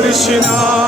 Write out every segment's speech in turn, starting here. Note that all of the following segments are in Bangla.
Krishna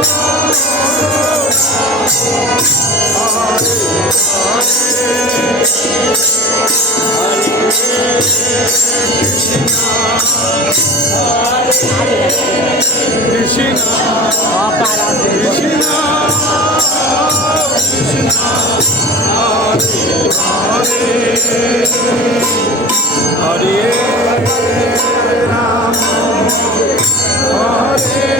Hare Rama Hare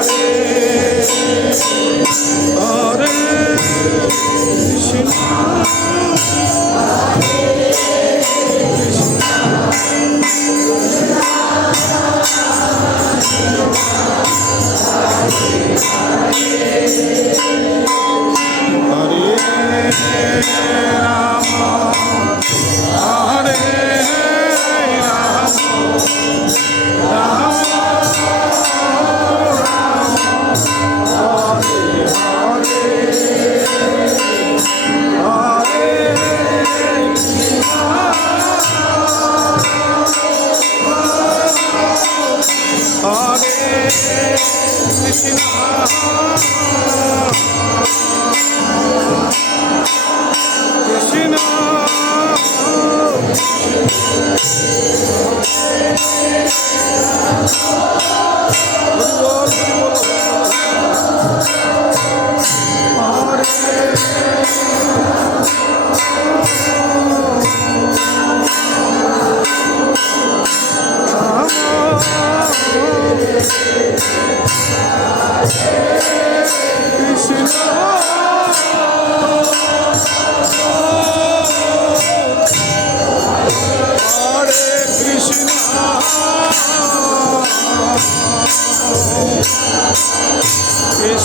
Hare Krishna Hare Krishna